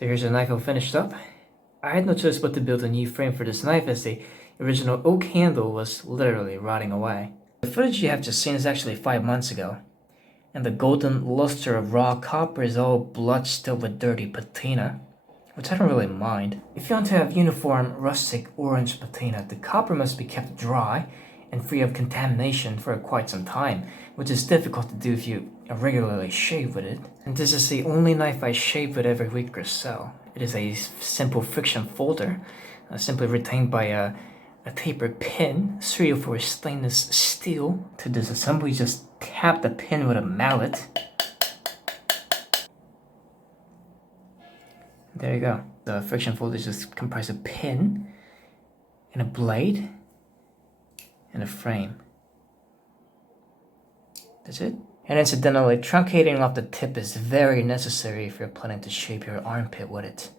So here's the knife all finished up. I had no choice but to build a new frame for this knife as the original oak handle was literally rotting away. The footage you have just seen is actually 5 months ago, and the golden luster of raw copper is all blotched up with dirty patina, which I don't really mind. If you want to have uniform rustic orange patina, the copper must be kept dry and free of contamination for quite some time, which is difficult to do if you regularly shave with it. And this is the only knife I shave with every week or so. It is a simple friction folder, simply retained by a tapered pin, 304 stainless steel. To disassemble, you just tap the pin with a mallet. There you go. The friction folder is just comprised of a pin and a blade and a frame. That's it. And incidentally, truncating off the tip is very necessary if you're planning to shape your armpit with it.